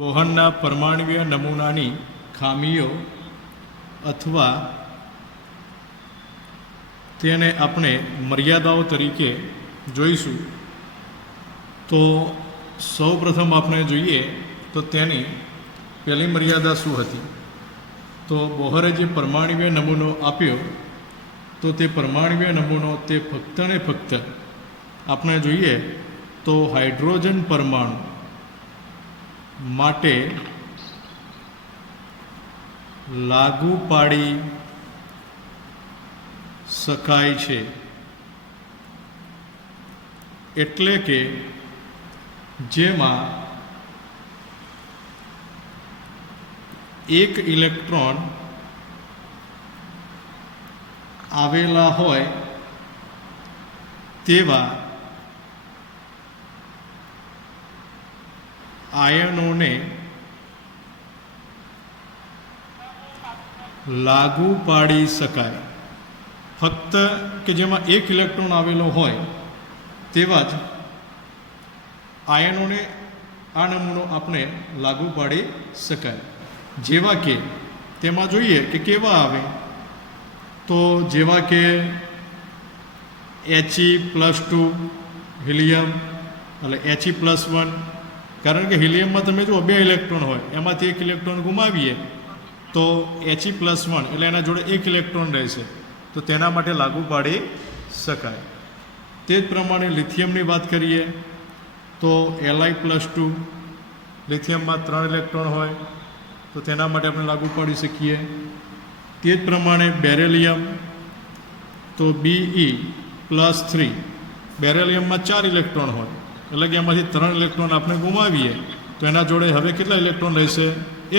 બોહરના પરમાણ્વીય નમૂનાની ખામીઓ અથવા તેને આપણે મર્યાદાઓ તરીકે જોઈશું. તો સૌપ્રથમ આપણે જોઈએ તો તેની પહેલી મર્યાદા શું હતી. તો બોહરે જે પરમાણ્વીય નમૂનો આપ્યો તો તે પરમાણ્વીય નમૂનો તે ફક્ત ને ફક્ત આપણે જોઈએ તો હાઇડ્રોજન પરમાણુ માટે લાગુ પાડી શકાય છે. એટલે કે જેમાં એક ઇલેક્ટ્રોન આવેલા હોય તેવા આયનોને લાગુ પાડી શકાય. ફક્ત કે જેમાં એક ઇલેક્ટ્રોન આવેલો હોય તેવા જ આયનોને આ નમૂનો આપણે લાગુ પાડી શકાય. જેવા કે તેમાં જોઈએ કે કેવા આવે તો જેવા કે He+2 હિલિયમ એટલે He+1. કારણ કે હિલિયમમાં તમે જુઓ 2 ઇલેક્ટ્રોન હોય, એમાંથી એક ઇલેક્ટ્રોન ગુમાવીએ તો He+1 એટલે એના જોડે એક ઇલેક્ટ્રોન રહેશે, તો તેના માટે લાગુ પાડી શકાય. તે જ પ્રમાણે લિથિયમની વાત કરીએ તો Li+2 લિથિયમમાં 3 ઇલેક્ટ્રોન હોય તો તેના માટે આપણે લાગુ પાડી શકીએ. તે જ પ્રમાણે બેરેલિયમ તો Be+3 બેરેલિયમમાં 4 ઇલેક્ટ્રોન હોય એટલે કે એમાંથી 3 ઇલેક્ટ્રોન આપણે ગુમાવીએ તો એના જોડે હવે કેટલા ઇલેક્ટ્રોન રહેશે?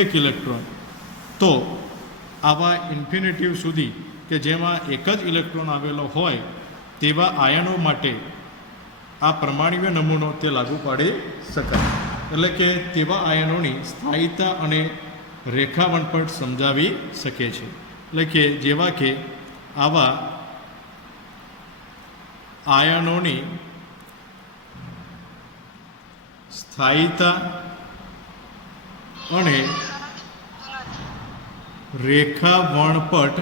1 ઇલેક્ટ્રોન. તો આવા ઇન્ફિનિટિવ સુધી કે જેમાં એક જ ઇલેક્ટ્રોન આવેલો હોય તેવા આયનો માટે આ પરમાણ્વીય નમૂનો તે લાગુ પાડી શકાય. એટલે કે તેવા આયનોની સ્થાયીતા અને રેખાવણ પણ સમજાવી શકે છે. એટલે કે જેવા કે આવા આયનોની સ્થાયીતા અને રેખા વણપટ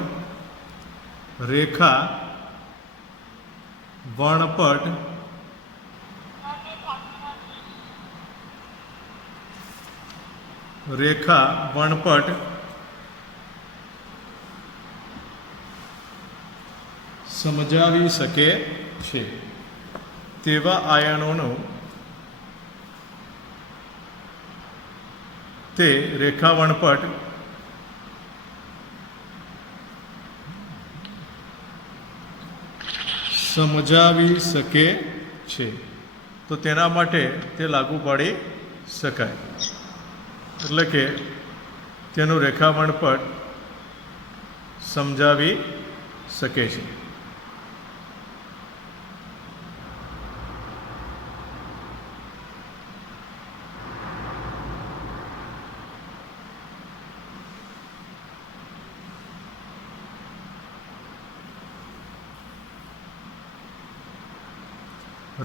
સમજાવી શકે છે. તેવા આયનોનો તે રેખા વણપટ સમજાવી શકે છે. તો તેના માટે તે લાગુ પાડી શકાય. એટલે કે તેનું રેખા વણપટ સમજાવી શકે છે.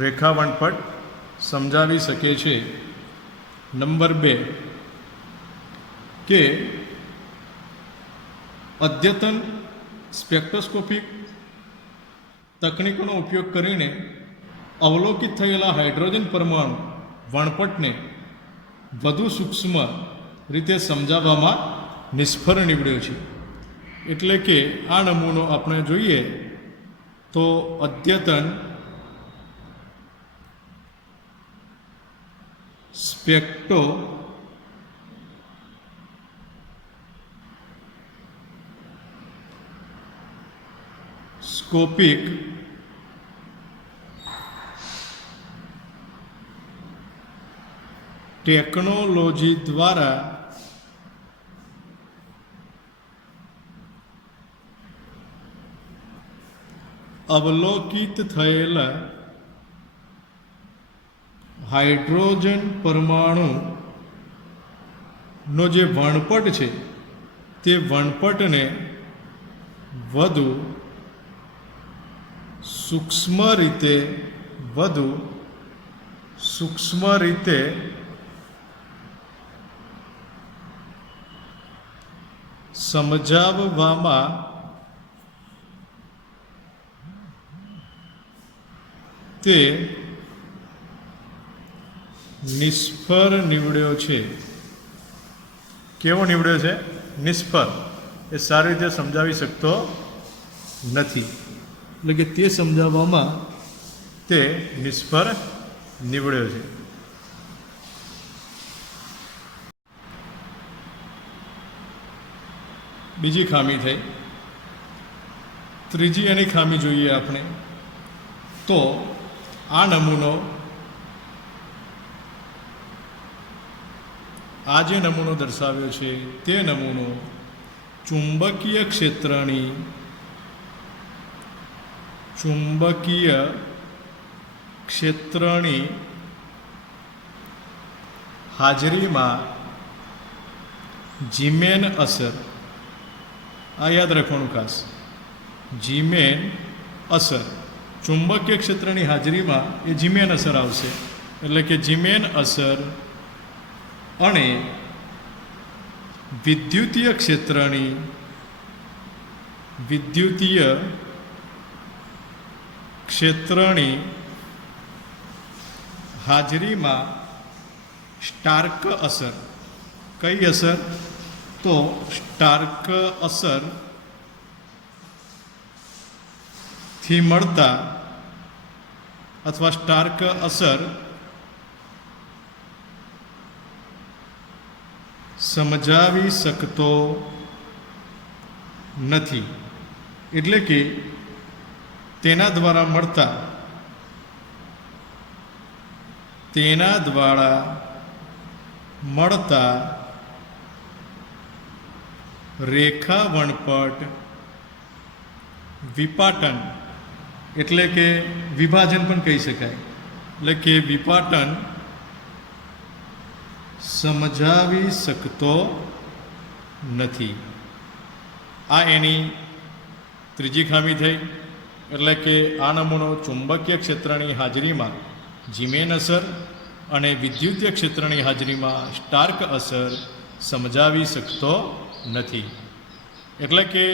રેખા વણપટ સમજાવી શકે છે. નંબર 2 કે અદ્યતન સ્પેક્ટ્રોસ્કોપિક તકનીકોનો ઉપયોગ કરીને અવલોકિત થયેલા હાઇડ્રોજન પરમાણુ વણપટને વધુ સૂક્ષ્મ રીતે સમજાવવામાં નિષ્ફળ નીવડ્યો છે. એટલે કે આ નમૂનો આપણે જોઈએ તો અદ્યતન સ્પેક્ટ્રોસ્કોપિક ટેકનોલોજી દ્વારા અવલોકિત થયેલા હાઇડ્રોજન પરમાણુનો જે વણપટ છે તે વણપટને વધુ સૂક્ષ્મ રીતે સમજાવવામાં તે નિષ્ફળ નીવડ્યો છે. કેવો નીવડ્યો છે? નિષ્ફળ. એ સારી રીતે સમજાવી શકતો નથી. એટલે કે તે સમજાવવામાં તે નિષ્ફળ નીવડ્યો છે. બીજી ખામી થઈ. ત્રીજી એની ખામી જોઈએ આપણે તો આ નમૂનો, આ જે નમૂનો દર્શાવ્યો છે તે નમૂનો ચુંબકીય ક્ષેત્રની હાજરીમાં જીમેન અસર, આ યાદ રાખવાનું ખાસ, જીમેન અસર, ચુંબકીય ક્ષેત્રની હાજરીમાં એ જીમેન અસર આવશે. એટલે કે જીમેન અસર અને વિદ્યુતીય ક્ષેત્રની હાજરીમાં સ્ટાર્ક અસર. કઈ અસર? તો સ્ટાર્ક અસર થી મળતા અથવા સ્ટાર્ક અસર સમજાવી શકતો નથી. એટલે કે તેના દ્વારા મળતા રેખા વણપટ વિપાટન, એટલે કે વિભાજન પણ કહી શકાય. એટલે કે વિપાટન સમજાવી શકતો નથી. આ એની ત્રીજી ખામી થઈ. એટલે કે આ નમૂનો ચુંબકીય ક્ષેત્રની હાજરીમાં જીમેન અસર અને વિદ્યુતીય ક્ષેત્રની હાજરીમાં સ્ટાર્ક અસર સમજાવી શકતો નથી. એટલે કે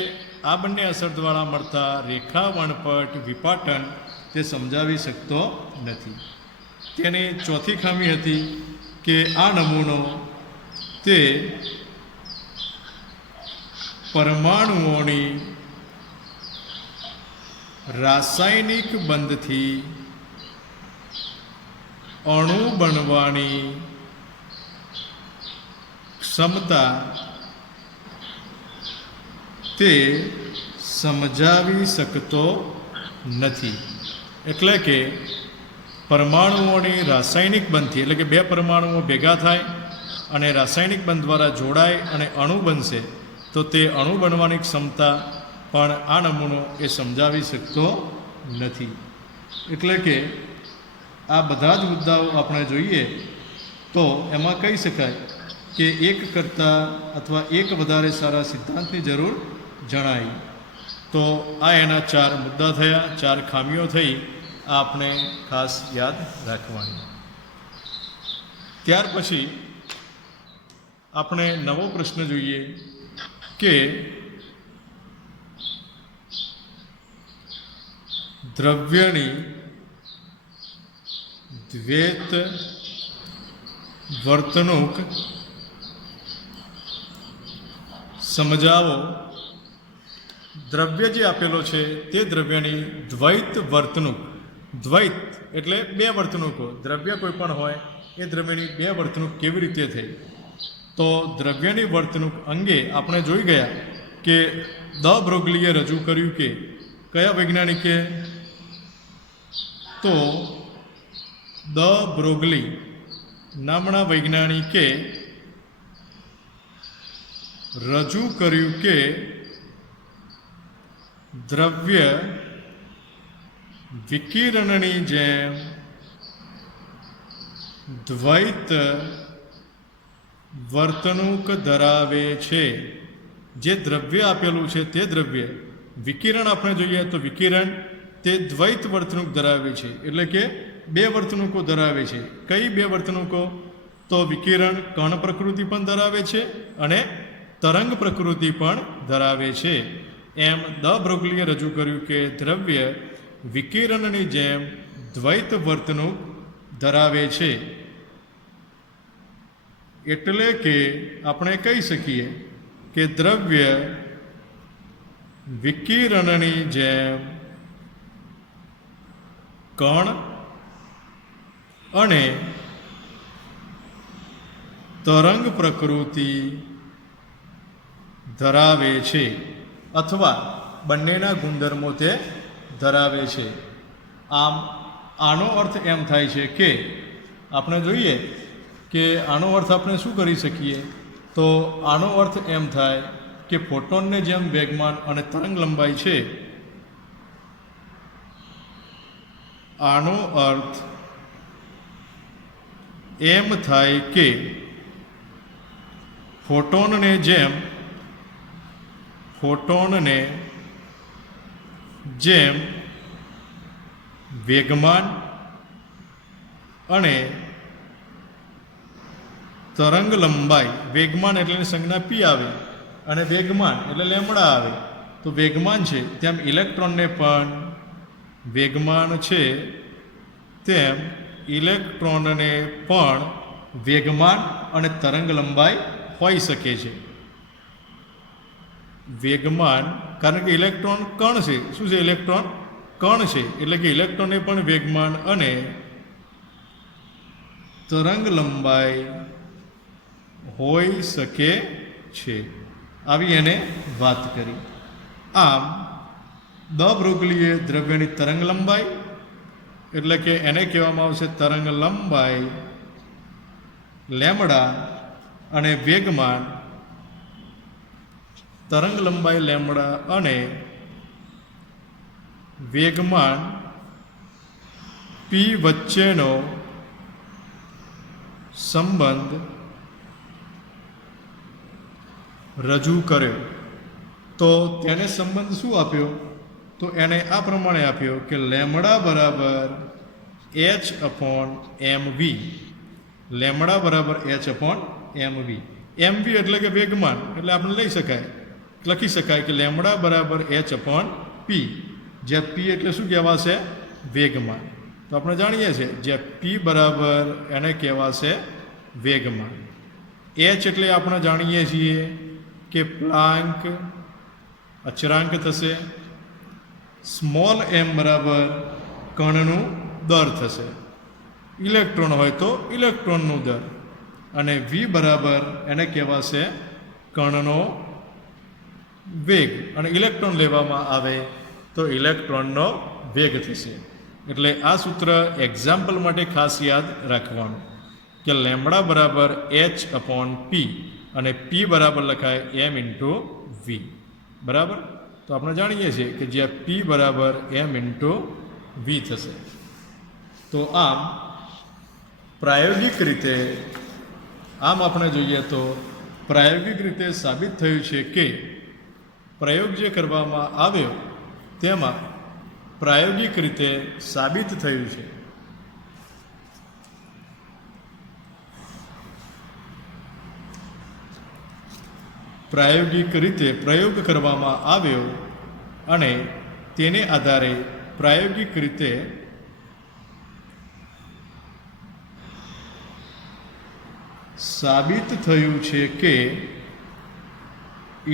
આ બંને અસર દ્વારા મળતા રેખા વણપટ વિપાટન તે સમજાવી શકતો નથી. તેની ચોથી ખામી હતી કે આ નમૂનો તે પરમાણુઓની રાસાયણિક બંધથી અણુ બનવાની ક્ષમતા તે સમજાવી શકતો નથી. એટલે કે પરમાણુઓની રાસાયણિક બંધથી, એટલે કે બે પરમાણુઓ ભેગા થાય અને રાસાયણિક બંધ દ્વારા જોડાય અને અણુ બનશે તો તે અણુ બનવાની ક્ષમતા પણ આ નમૂનો એ સમજાવી શકતો નથી. એટલે કે આ બધા જ મુદ્દાઓ આપણે જોઈએ તો એમાં કહી શકાય કે એક કરતાં અથવા એક વધારે સારા સિદ્ધાંતની જરૂર જણાય. તો આ એના 4 મુદ્દા થયા, 4 ખામીઓ થઈ. આ આપણે ખાસ યાદ રાખવાની. ત્યાર પછી આપણે નવો પ્રશ્ન જોઈએ કે દ્રવ્યની દ્વૈત વર્તણૂક સમજાવો. દ્રવ્ય જે આપેલો છે તે દ્રવ્યની દ્વૈત વર્તણૂક, દ્વૈત એટલે બે વર્તણૂકો, દ્રવ્ય કોઈ પણ હોય એ દ્રવ્યની બે વર્તણૂક કેવી રીતે થઈ. તો દ્રવ્યની વર્તણૂક અંગે આપણે જોઈ ગયા કે દ બ્રોગલીએ રજૂ કર્યું કે કયા વૈજ્ઞાનિકે? તો દ બ્રોગલી નામના વૈજ્ઞાનિકે રજૂ કર્યું કે દ્રવ્ય વિકિરણની જેમ દ્વૈત વર્તણૂક ધરાવે છે. જે દ્રવ્ય આપેલું છે તે દ્રવ્ય વિકિરણ આપણે જોઈએ તો વિકિરણ તે દ્વૈત વર્તણૂક ધરાવે છે. એટલે કે બે વર્તણૂકો ધરાવે છે. કઈ બે વર્તણૂકો? તો વિકિરણ કણ પ્રકૃતિ પણ ધરાવે છે અને તરંગ પ્રકૃતિ પણ ધરાવે છે. એમ દ બ્રોગલીએ રજૂ કર્યું કે દ્રવ્ય વિકિરણની જેમ દ્વૈત વર્તણૂક ધરાવે છે. એટલે કે આપણે કહી શકીએ કે દ્રવ્ય વિકિરણની જેમ કણ અને તરંગ પ્રકૃતિ ધરાવે છે, અથવા બંનેના ગુણધર્મો તે ધરાવે છે. આમ આનો અર્થ એમ થાય છે કે આપણે જોઈએ કે આનો અર્થ આપણે શું કરી શકીએ, તો આનો અર્થ એમ થાય કે ફોટોનને જેમ વેગમાન અને તરંગ લંબાઈ છે, આનો અર્થ એમ થાય કે ફોટોનને જેમ વેગમાન અને તરંગ લંબાઈ, વેગમાન એટલે સંજ્ઞા પી આવે અને વેગમાન એટલે લેમડા આવે, તો વેગમાન છે તેમ ઇલેક્ટ્રોનને પણ વેગમાન છે તેમ ઇલેક્ટ્રોનને પણ વેગમાન અને તરંગ લંબાઈ હોઈ શકે છે. વેગમાન કારણ કે ઇલેક્ટ્રોન કણ છે. શું છે? ઇલેક્ટ્રોન કણ છે, એટલે કે ઇલેક્ટ્રોનને પણ વેગમાન અને તરંગ લંબાઈ હોઈ શકે છે. આવી એને વાત કરી. આમ દ બ્રોગલીએ દ્રવ્યની તરંગ લંબાઈ એટલે કે એને કહેવામાં આવશે તરંગ લંબાઈ લેમડા અને વેગમાન તરંગ લંબાઈ લેમડા અને વેગમાન પી વચ્ચેનો સંબંધ રજૂ કર્યો. તો તેને સંબંધ શું આપ્યો? તો એને આ પ્રમાણે આપ્યો કે લેમડા બરાબર એચ અપોન એમ વી. લેમડા બરાબર એચ અપોન એમ વી. એમ વી એટલે કે વેગમાન, એટલે આપણે લખી શકાય કે લેમડા બરાબર એચ અપોન પી, જ્યાં પી એટલે શું કહેવાશે? વેગમાન. તો આપણે જાણીએ છીએ જ્યાં પી બરાબર એને કહેવાશે વેગમાન. એચ એટલે આપણે જાણીએ છીએ કે પ્લાન્ક અચળાંક થશે. સ્મોલ એમ બરાબર કણનું દર થશે. ઇલેક્ટ્રોન હોય તો ઇલેક્ટ્રોનનું દર, અને વી બરાબર એને કહેવાશે કણનો વેગ, અને ઇલેક્ટ્રોન લેવામાં આવે તો ઇલેક્ટ્રોનનો વેગ થશે. એટલે આ સૂત્ર એક્ઝામ્પલ માટે ખાસ યાદ રાખવાનું કે લેમડા બરાબર એચ અપોન પી અને પી બરાબર લખાય એમ ઇન્ટુ વી. બરાબર? તો આપણે જાણીએ છીએ કે જ્યાં પી બરાબર એમ ઇન્ટુ વી થશે. તો આમ પ્રાયોગિક રીતે આપણે જોઈએ તો પ્રાયોગિક રીતે સાબિત થયું છે કે પ્રયોગ જે કરવામાં આવ્યો તેમાં પ્રાયોગિક રીતે સાબિત થયું છે પ્રાયોગિક રીતે પ્રયોગ કરવામાં આવ્યો અને તેને આધારે પ્રાયોગિક રીતે સાબિત થયું છે કે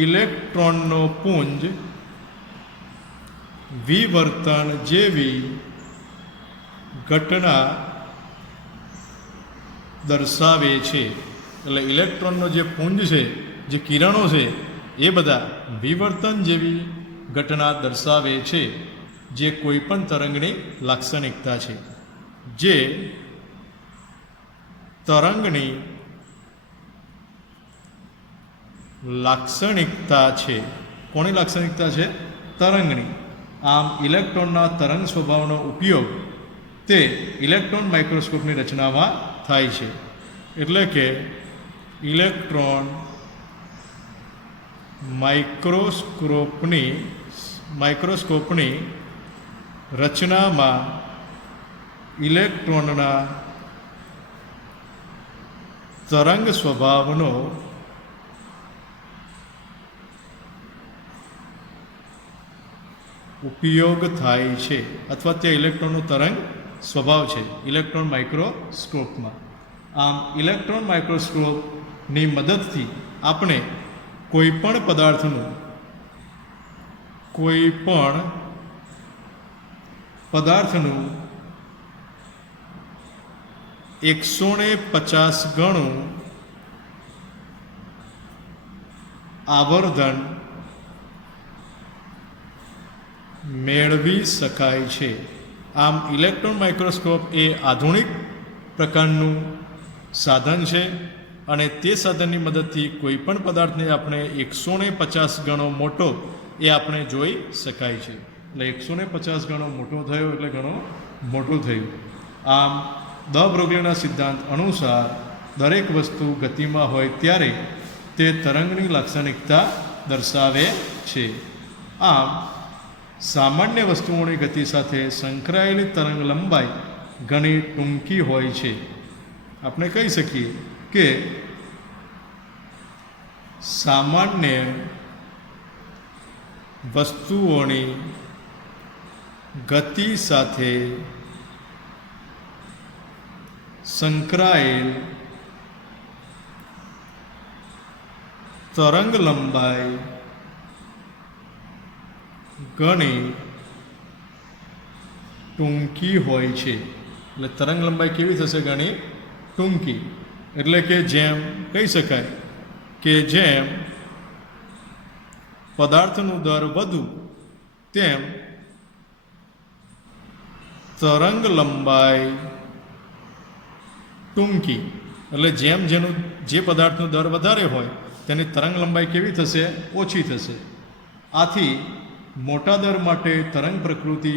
ઇલેક્ટ્રોનનો પુંજ વિવર્તન જેવી ઘટના દર્શાવે છે. એટલે ઇલેક્ટ્રોનનો જે પુંજ છે, જે કિરણો છે, એ બધા વિવર્તન જેવી ઘટના દર્શાવે છે, જે કોઈપણ તરંગની લાક્ષણિકતા છે. જે તરંગની લાક્ષણિકતા છે. કોની લાક્ષણિકતા છે? તરંગની. આમ ઇલેક્ટ્રોનના તરંગ સ્વભાવનો ઉપયોગ તે ઇલેક્ટ્રોન માઇક્રોસ્કોપની રચનામાં થાય છે. એટલે કે ઇલેક્ટ્રોન માઇક્રોસ્કોપની રચનામાં ઇલેક્ટ્રોનના તરંગ સ્વભાવનો ઉપયોગ થાય છે અથવા તે ઇલેક્ટ્રોનનો તરંગ સ્વભાવ છે ઇલેક્ટ્રોન માઇક્રોસ્કોપમાં. આમ ઇલેક્ટ્રોન માઇક્રોસ્કોપની મદદથી આપણે કોઈપણ પદાર્થનું 150 ગણું આવર્ધન મેળવી શકાય છે. આમ ઇલેક્ટ્રોન માઇક્રોસ્કોપ એ આધુનિક પ્રકારનું સાધન છે અને તે સાધનની મદદથી કોઈપણ પદાર્થને આપણે 150 ગણો મોટો એ આપણે જોઈ શકાય છે. એટલે 150 ગણો મોટો થયો એટલે ઘણો મોટું થયું. આમ દ બ્રોગલીના સિદ્ધાંત અનુસાર દરેક વસ્તુ ગતિમાં હોય ત્યારે તે તરંગની લાક્ષણિકતા દર્શાવે છે. આમ સામાન્ય વસ્તુઓની ગતિ સાથે સંકળાયેલી તરંગ લંબાઈ ઘણી ટૂંકી હોય છે. આપણે કહી શકીએ કે સામાન્ય વસ્તુઓની ગતિ સાથે સંકળાયેલ તરંગ લંબાઈ ઘણી ટૂંકી હોય છે. એટલે તરંગ લંબાઈ કેવી થશે? ઘણી ટૂંકી. એટલે કે જેમ કહી શકાય કે જેમ પદાર્થનું દર વધુ તેમ તરંગ લંબાઈ ટૂંકી. એટલે જેમ જે પદાર્થનો દર વધારે હોય તેની તરંગ લંબાઈ કેવી થશે? ઓછી થશે. આથી મોટા દર માટે તરંગ પ્રકૃતિ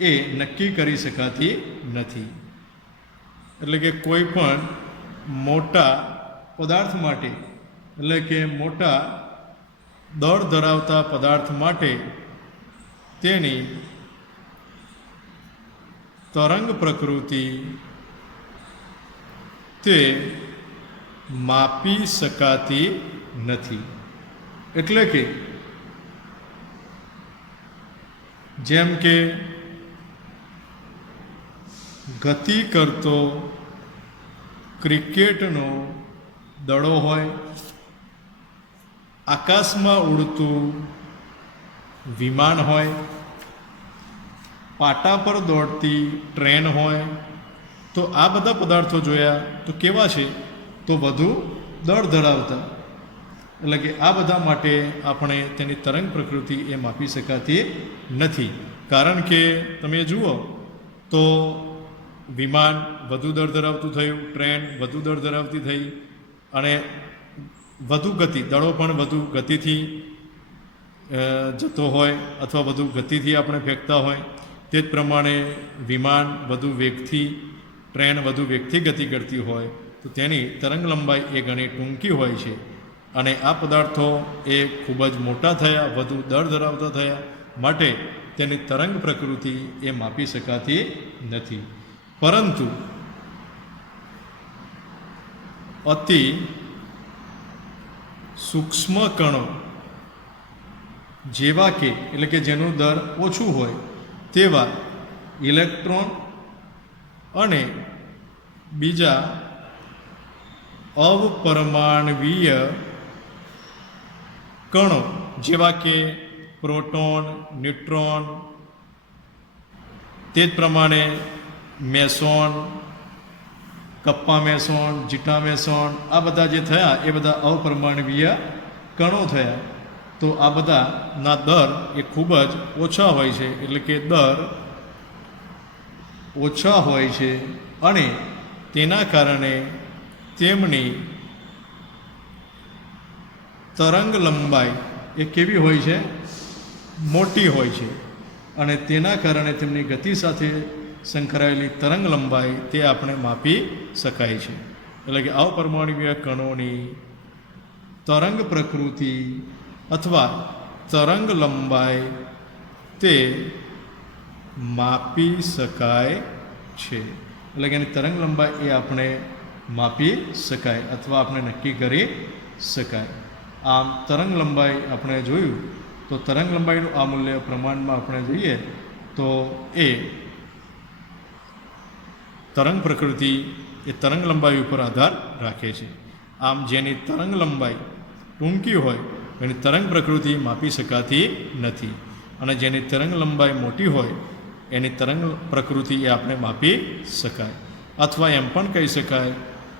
એ નક્કી કરી શકાતી નથી. એટલે કે કોઈ પણ મોટા પદાર્થ માટે એટલે કે મોટા દળ ધરાવતા પદાર્થ માટે તેની તરંગ પ્રકૃતિ તે માપી શકાતી નથી. એટલે કે જેમ કે ગતિ કરતો ક્રિકેટનો દડો હોય, આકાશમાં ઉડતું વિમાન હોય, પાટા પર દોડતી ટ્રેન હોય, તો આ બધા પદાર્થો જોયા તો કેવા છે? તો વધુ દળ ધરાવતા. એટલે કે આ બધા માટે આપણે તેની તરંગ પ્રકૃતિ એ માપી શકાતી નથી. કારણ કે તમે જુઓ તો વિમાન વધુ દળ ધરાવતું થયું, ટ્રેન વધુ દળ ધરાવતી થઈ અને વધુ ગતિ, દળો પણ વધુ ગતિથી જતો હોય અથવા વધુ ગતિથી આપણે ફેંકતા હોય. તે જ પ્રમાણે વિમાન વધુ વેગથી, ટ્રેન વધુ વેગથી ગતિ કરતી હોય તો તેની તરંગ લંબાઈ એ ઘણી ટૂંકી હોય છે. અને આ પદાર્થો એ ખૂબ જ મોટા થયા, વધુ દળ ધરાવતા થયા માટે તેની તરંગ પ્રકૃતિ એ માપી શકાતી નથી. પરંતુ અતિ સૂક્ષ્મ કણો જેવા કે એટલે કે જેનું દર ઓછું હોય તેવા ઇલેક્ટ્રોન અને બીજા અવપરમાણવીય કણો જેવા કે પ્રોટોન, ન્યુટ્રોન, તે જ પ્રમાણે મેસોન, કપ્પા મેસોન, જીટા મેસોન, આ બધા જે થયા એ બધા અવપરમાણવીય કણો થયા. તો આ બધાના દર એ ખૂબ જ ઓછા હોય છે. એટલે કે દર ઓછા હોય છે અને તેના કારણે તેમની તરંગ લંબાઈ એ કેવી હોય છે? મોટી હોય છે. અને તેના કારણે તેમની ગતિ સાથે સંકળાયેલી તરંગ લંબાઈ તે આપણે માપી શકાય છે. એટલે કે અપરમાણુય કણોની તરંગ પ્રકૃતિ અથવા તરંગ લંબાઈ તે માપી શકાય છે. એટલે કે એની તરંગ લંબાઈ એ આપણે માપી શકાય અથવા આપણે નક્કી કરી શકાય. આમ તરંગ લંબાઈ આપણે જોયું તો તરંગ લંબાઈનું આ મૂલ્ય પ્રમાણમાં આપણે જોઈએ તો એ તરંગ પ્રકૃતિ એ તરંગ લંબાઈ ઉપર આધાર રાખે છે. આમ જેની તરંગ લંબાઈ ટૂંકી હોય એની તરંગ પ્રકૃતિ માપી શકાતી નથી, અને જેની તરંગ લંબાઈ મોટી હોય એની તરંગ પ્રકૃતિ એ આપણે માપી શકાય. અથવા એમ પણ કહી શકાય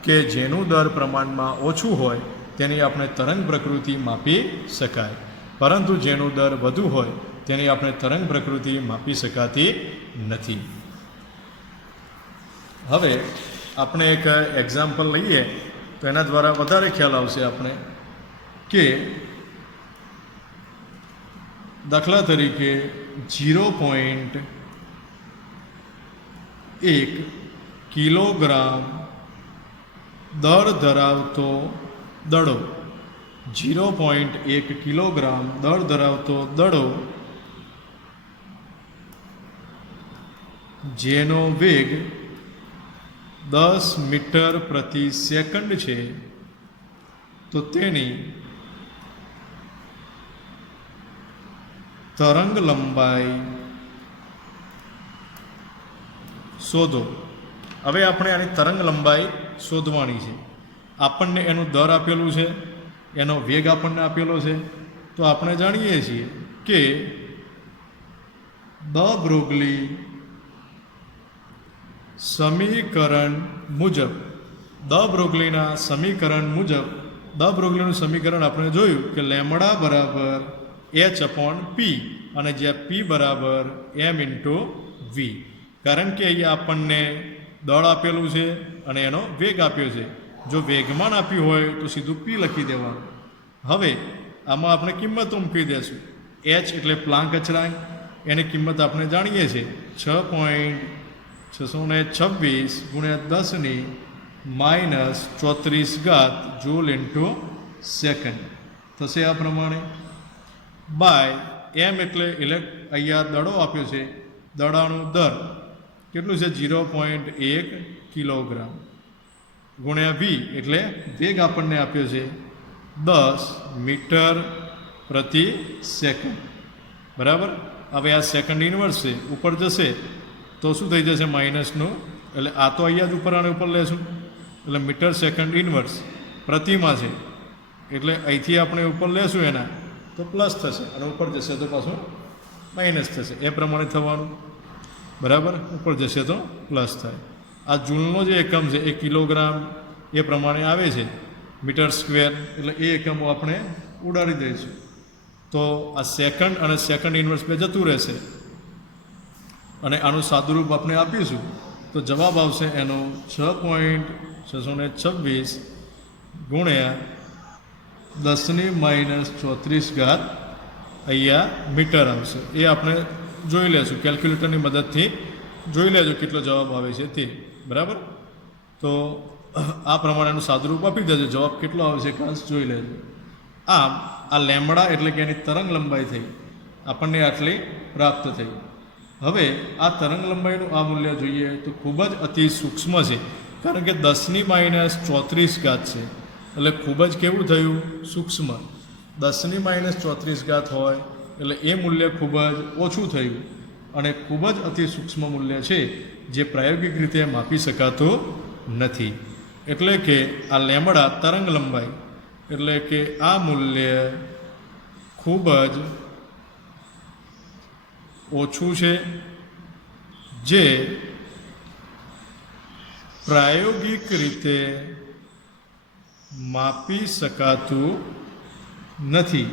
કે જેનું દર પ્રમાણમાં ઓછું હોય તેની આપણે તરંગ પ્રકૃતિ માપી શકાય, પરંતુ જેનું દર વધુ હોય તેની આપણે તરંગ પ્રકૃતિ માપી શકાતી નથી. હવે આપણે એક એક્ઝામ્પલ લઈએ તો એના દ્વારા વધારે ખ્યાલ આવશે આપણે કે દાખલા તરીકે 0.1 કિલોગ્રામ દળ ધરાવતો દડો, 0.1 કિલોગ્રામ દળ ધરાવતો દડો જેનો વેગ 10 મીટર પ્રતિ સેકન્ડ છે, તો તેની તરંગ લંબાઈ શોધો. હવે આપણે આની તરંગ લંબાઈ શોધવાની છે. આપણને એનું દર આપેલું છે, એનો વેગ આપણને આપેલો છે, તો આપણે જાણીએ છીએ કે દ બ્રોગલી સમીકરણ મુજબ, દ બ્રોગલીના સમીકરણ મુજબ, દ બ્રોગલીનું સમીકરણ આપણે જોયું કે લેમડા બરાબર h/p અને જ્યાં p બરાબર m/v. કારણ કે અહીંયા આપણને દળ આપેલું છે અને એનો વેગ આપ્યો છે. જો વેગમાન આપ્યું હોય તો સીધું p લખી દેવાનું. હવે આમાં આપણે કિંમતો મૂકી દેશું. h એટલે પ્લાન્ક અચળાંક, એની કિંમત આપણે જાણીએ છીએ 6.626 × 10⁻⁴ જૂલ ઇન્ટુ સેકન્ડ થશે. આ પ્રમાણે બાય એમ એટલે અહીંયા દડો આપ્યો છે, દડાનું દર કેટલું છે 0.1 કિલોગ્રામ ગુણ્યા v એટલે વેગ આપણને આપ્યો છે 10 મીટર પ્રતિ સેકન્ડ. બરાબર. હવે આ સેકન્ડ ઇન્વર્સ છે, ઉપર જશે તો શું થઈ જશે માઇનસનું, એટલે આ તો અહીંયા જ ઉપર આને ઉપર લેશું એટલે મીટર સેકન્ડ ઇન્વર્સ પ્રતિમાં છે એટલે અહીંથી આપણે ઉપર લેશું એના તો પ્લસ થશે અને ઉપર જશે તો પાછું માઇનસ થશે. એ પ્રમાણે થવાનું. બરાબર. ઉપર જશે તો પ્લસ થાય. આ જૂલનો જે એકમ છે એ કિલોગ્રામ એ પ્રમાણે આવે છે, મીટર સ્ક્વેર, એટલે એ એકમો આપણે ઉડાડી દઈશું તો આ સેકન્ડ અને સેકન્ડ ઇન્વર્સ બે જતું રહેશે અને આનું સાદુરૂપ આપણે આપીશું તો જવાબ આવશે એનો 6.626 ગુણ્યા 10⁻⁴ અહીંયા મીટર આવશે. એ આપણે જોઈ લેશું, કેલ્ક્યુલેટરની મદદથી જોઈ લેજો કેટલો જવાબ આવે છે તે. બરાબર. તો આ પ્રમાણેનું સાદુરૂપ આપી દેજો, જવાબ કેટલો આવે છે ખાસ જોઈ લેજો. આમ આ લેમડા એટલે કે એની તરંગ લંબાઈ થઈ, આપણને આટલી પ્રાપ્ત થઈ. હવે આ તરંગ લંબાઈનું આ મૂલ્ય જોઈએ તો ખૂબ જ અતિ સૂક્ષ્મ છે, કારણ કે 10⁻⁴ છે, એટલે ખૂબ જ કેવું થયું સૂક્ષ્મ. 10⁻⁴ હોય એટલે એ મૂલ્ય ખૂબ જ ઓછું થયું અને ખૂબ જ અતિ સૂક્ષ્મ મૂલ્ય છે જે પ્રાયોગિક રીતે માપી શકાતું નથી. એટલે કે આ લેમડા તરંગ લંબાઈ એટલે કે આ મૂલ્ય ખૂબ જ ઓછું છે જે પ્રાયોગિક રીતે માપી શકાતું નથી.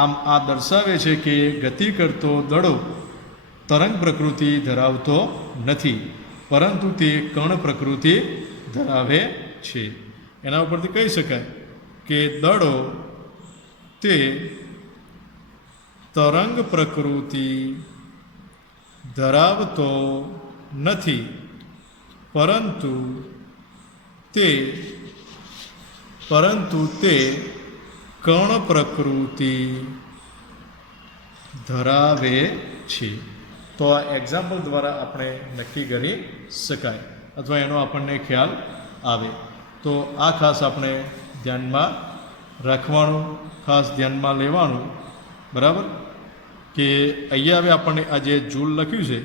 આમ આ દર્શાવે છે કે ગતિ કરતો દડો તરંગ પ્રકૃતિ ધરાવતો નથી, પરંતુ તે કણ પ્રકૃતિ ધરાવે છે. એના ઉપરથી કહી શકાય કે દડો તે તરંગ પ્રકૃતિ ધરાવતો નથી, પરંતુ તે કણ પ્રકૃતિ ધરાવે છે. તો આ એક્ઝામ્પલ દ્વારા આપણે નક્કી કરી શકાય અથવા એનો આપણને ખ્યાલ આવે. તો આ ખાસ આપણે ધ્યાનમાં રાખવાનું, ખાસ ધ્યાનમાં લેવાનું બરાબર કે અહીંયા હવે આપણને આ જે જૂલ લખ્યું છે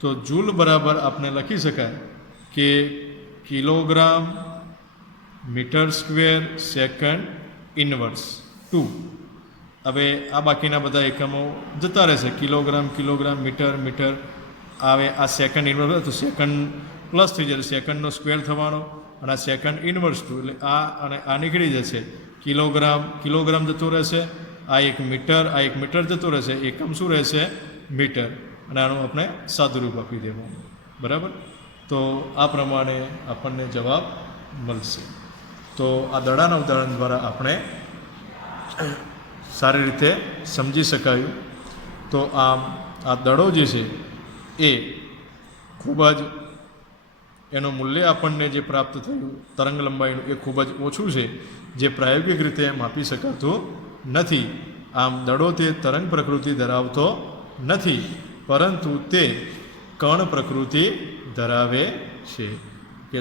તો જૂલ બરાબર આપણે લખી શકાય કે kilogram metre square second inverse 2. હવે આ બાકીના બધા એકમો જતા રહેશે, કિલોગ્રામ કિલોગ્રામ મીટર મીટર. હવે આ સેકન્ડ ઇનવર્સ તો સેકન્ડ પ્લસ થઈ જશે, સેકન્ડનો સ્ક્વેર થવાનો અને આ સેકન્ડ ઇનવર્સ 2 એટલે આ અને આ નીકળી જશે. કિલોગ્રામ કિલોગ્રામ જતો રહેશે, આ એક મીટર જતો રહેશે, એકમ શું રહેશે? મીટર. અને આનું આપણે સાદું રૂપ આપી દેવાનું. બરાબર, તો આ પ્રમાણે આપણને જવાબ મળશે. તો આ દડાના ઉદાહરણ દ્વારા આપણે સારી રીતે સમજી શકાયું. તો આમ આ દડો જે છે એ ખૂબ જ એનું મૂલ્ય આપણને જે પ્રાપ્ત થયું તરંગ લંબાઈનું એ ખૂબ જ ઓછું છે, જે પ્રાયોગિક રીતે માપી શકાતું નથી. આમ દડો તે તરંગ પ્રકૃતિ ધરાવતો નથી, પરંતુ તે કણ પ્રકૃતિ ધરાવે છે. કે